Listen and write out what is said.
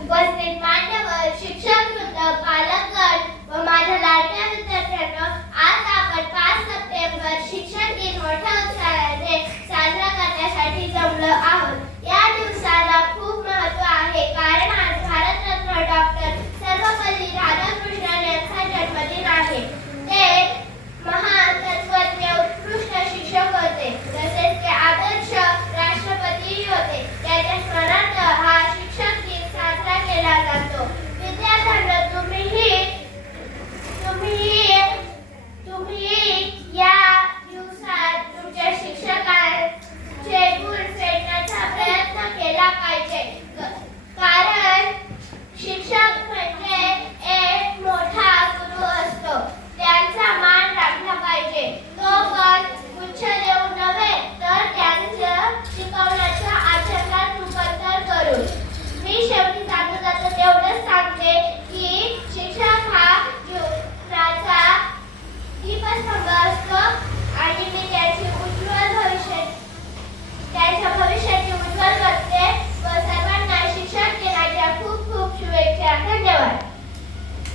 उपस्थित मान्यवर शिक्षक Black take. Jane.